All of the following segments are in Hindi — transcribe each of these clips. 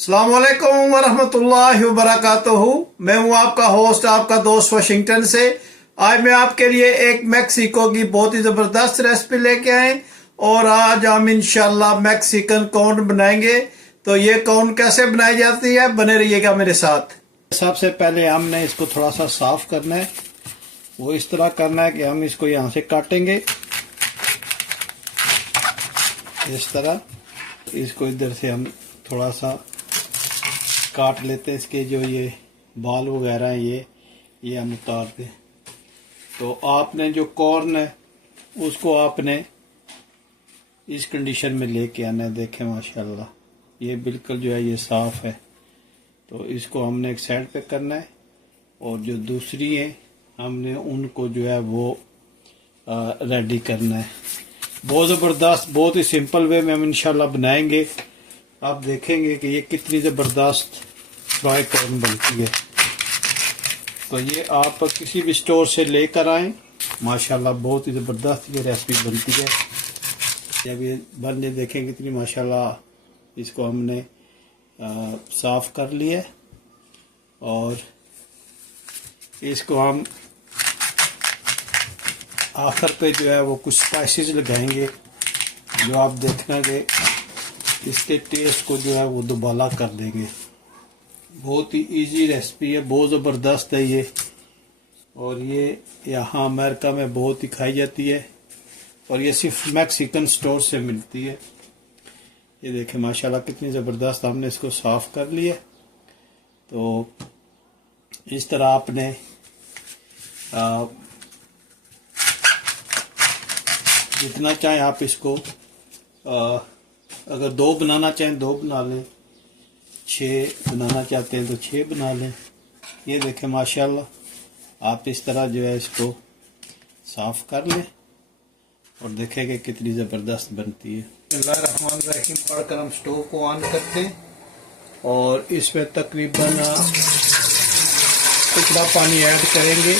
अस्सलाम वालेकुम वरहमतुल्लाहि वबरकातुहू। मैं हूं आपका होस्ट, आपका दोस्त वाशिंगटन से। आज मैं आपके लिए एक मैक्सिको की बहुत ही ज़बरदस्त रेसिपी लेके आए और आज हम इंशाल्लाह मैक्सिकन कॉर्न बनाएंगे। तो ये कॉर्न कैसे बनाई जाती है, बने रहिएगा मेरे साथ। सबसे पहले हमने इसको थोड़ा सा साफ करना है। वो इस तरह करना है कि हम इसको यहाँ से काटेंगे, इस तरह। इसको इधर से हम थोड़ा सा काट लेते हैं। इसके जो ये बाल वगैरह हैं ये हम उतार दें। तो आपने जो कॉर्न है उसको आपने इस कंडीशन में लेके आना है। देखें माशाल्लाह ये बिल्कुल जो है ये साफ़ है। तो इसको हमने एक साइड पे करना है और जो दूसरी है हमने उनको जो है वो रेडी करना है। बहुत ज़बरदस्त, बहुत ही सिंपल वे में हम इंशाल्लाह बनाएंगे। आप देखेंगे कि ये कितनी ज़बरदस्त फ्राई कॉर्न बनती है। तो ये आप किसी भी स्टोर से लेकर आएँ, माशाल्लाह बहुत ही ज़बरदस्त ये रेसिपी बनती है। जब ये बन जाए देखें कितनी माशाल्लाह। इसको हमने साफ़ कर लिया और इसको हम आखिर पे जो है वो कुछ स्पाइसेस लगाएंगे जो आप देखना कि इसके टेस्ट को जो है वो दुबाला कर देंगे। बहुत ही इजी रेसिपी है, बहुत ज़बरदस्त है ये। और ये यहाँ अमेरिका में बहुत ही खाई जाती है और ये सिर्फ मैक्सिकन स्टोर से मिलती है। ये देखें माशाल्लाह कितनी ज़बरदस्त। हमने इसको साफ़ कर लिया। तो इस तरह आपने जितना चाहें आप इसको अगर 2 बनाना चाहें 2 बना लें, 6 बनाना चाहते हैं तो 6 बना लें। ये देखें माशाल्लाह आप इस तरह जो है इसको साफ़ कर लें और देखें कि कितनी ज़बरदस्त बनती है। बिस्मिल्लाहिर्रहमानिर्रहीम पढ़कर हम स्टोव को ऑन करते हैं और इसमें तकरीबन इतना पानी ऐड करेंगे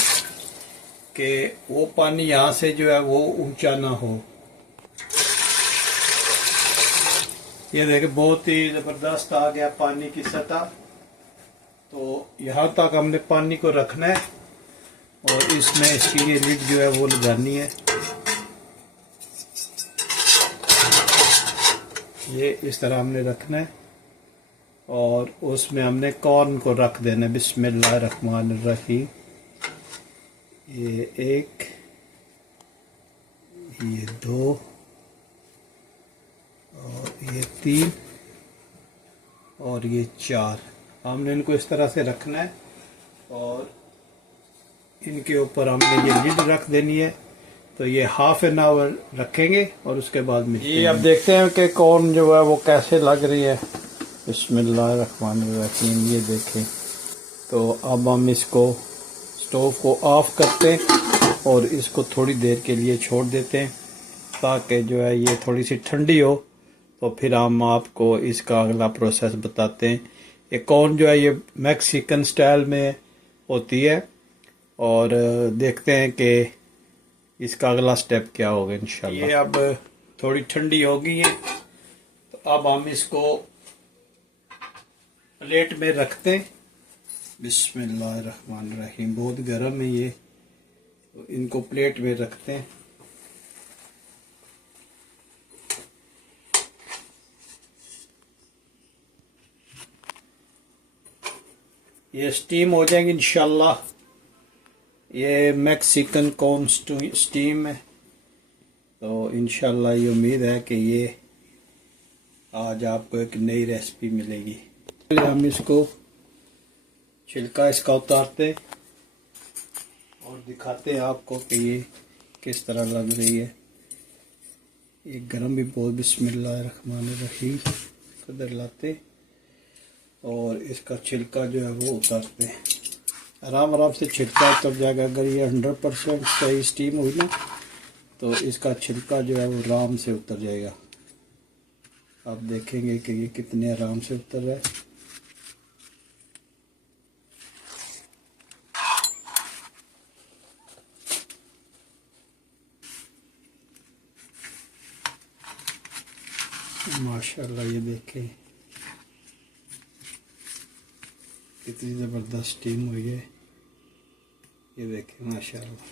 कि वो पानी यहाँ से जो है वो ऊंचा ना हो। ये देखें बहुत ही ज़बरदस्त आ गया पानी की सतह। तो यहाँ तक हमने पानी को रखना है और इसमें इसकी ये लिड जो है वो लगानी है। ये इस तरह हमने रखना है और उसमें हमने कॉर्न को रख देना है। बिस्मिल्लाहिर्रहमानिर्रहीम। ये 1, ये 2 और ये 3 और ये 4। हमने इनको इस तरह से रखना है और इनके ऊपर हमने ये लिड रख देनी है। तो ये हाफ एन आवर रखेंगे और उसके बाद में ये अब देखते हैं कि कॉर्न जो है वो कैसे लग रही है। बिस्मिल्लाहिर्रहमानिर्रहीम। ये देखें। तो अब हम इसको स्टोव को ऑफ करते हैं और इसको थोड़ी देर के लिए छोड़ देते हैं ताकि जो है ये थोड़ी सी ठंडी हो। तो फिर हम आपको इसका अगला प्रोसेस बताते हैं। ये कॉर्न जो है ये मैक्सिकन स्टाइल में होती है और देखते हैं कि इसका अगला स्टेप क्या होगा इंशाल्लाह। ये अब थोड़ी ठंडी हो गई है तो अब हम इसको प्लेट में रखते हैं। बिस्मिल्लाहिर्रहमानिर्रहीम। बहुत गर्म है ये, तो इनको प्लेट में रखते हैं। ये स्टीम हो जाएंगे इंशाल्लाह। ये मैक्सिकन कॉर्न स्टीम है। तो इंशाल्लाह ये उम्मीद है कि ये आज आपको एक नई रेसिपी मिलेगी। पहले हम इसको छिलका इसका उतारते हैं और दिखाते हैं आपको कि ये किस तरह लग रही है। ये गरम भी बहुत। बिस्मिल्लाहिर्रहमानिर्रहीम। कदर लाते और इसका छिलका जो है वो उतारते हैं। आराम आराम से छिलका उतर जाएगा। अगर ये 100% सही स्टीम हुई ना तो इसका छिलका जो है वो आराम से उतर जाएगा। आप देखेंगे कि ये कितने आराम से उतर रहा है। माशाल्लाह ये देखें कितनी ज़बरदस्त स्टीम हुई है, ये देखें माशाल्लाह,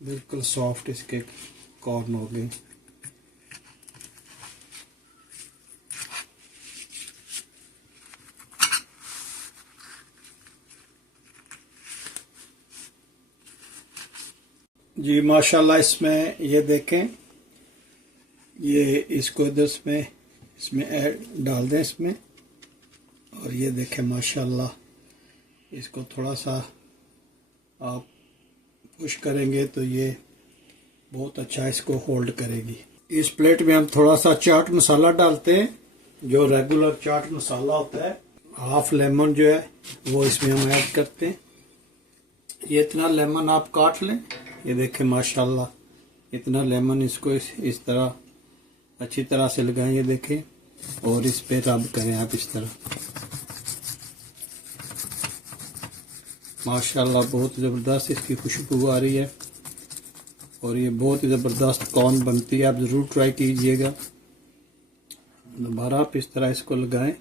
बिल्कुल सॉफ्ट इसके कॉर्न हो गए। जी माशाल्लाह, इसमें ये देखें, ये इसको इधर इसमें ऐड डाल दें इसमें, और ये देखें माशाल्लाह, इसको थोड़ा सा आप पुश करेंगे तो ये बहुत अच्छा इसको होल्ड करेगी। इस प्लेट में हम थोड़ा सा चाट मसाला डालते हैं, जो रेगुलर चाट मसाला होता है। हाफ लेमन जो है वो इसमें हम ऐड करते हैं। ये इतना लेमन आप काट लें, ये देखें माशाल्लाह, इतना लेमन इसको इस तरह अच्छी तरह से लगाएं, ये देखें, और इस पे रब करें आप इस तरह। माशाल्लाह बहुत ज़बरदस्त इसकी खुशबू आ रही है, और ये बहुत ही ज़बरदस्त कॉर्न बनती है। आप ज़रूर ट्राई कीजिएगा। दोबारा आप इस तरह इसको लगाएं,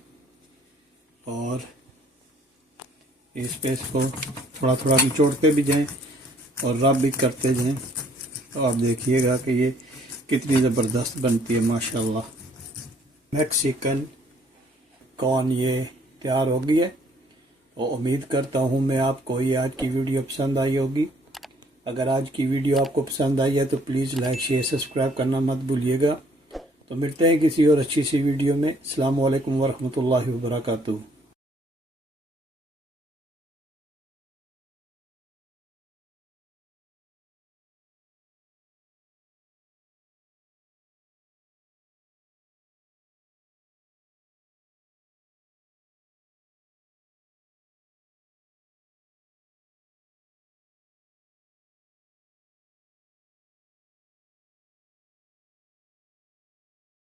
और इस पे इसको थोड़ा थोड़ा निचोड़ते भी जाएं और रब भी करते जाएं, तो आप देखिएगा कि ये कितनी ज़बरदस्त बनती है माशाल्लाह। मैक्सिकन कॉर्न ये तैयार हो गई है, और उम्मीद करता हूँ मैं आपको ये आज की वीडियो पसंद आई होगी। अगर आज की वीडियो आपको पसंद आई है तो प्लीज़ लाइक शेयर सब्सक्राइब करना मत भूलिएगा। तो मिलते हैं किसी और अच्छी सी वीडियो में। अस्सलाम वालेकुम वरहमतुल्लाहि वबरकातुहू।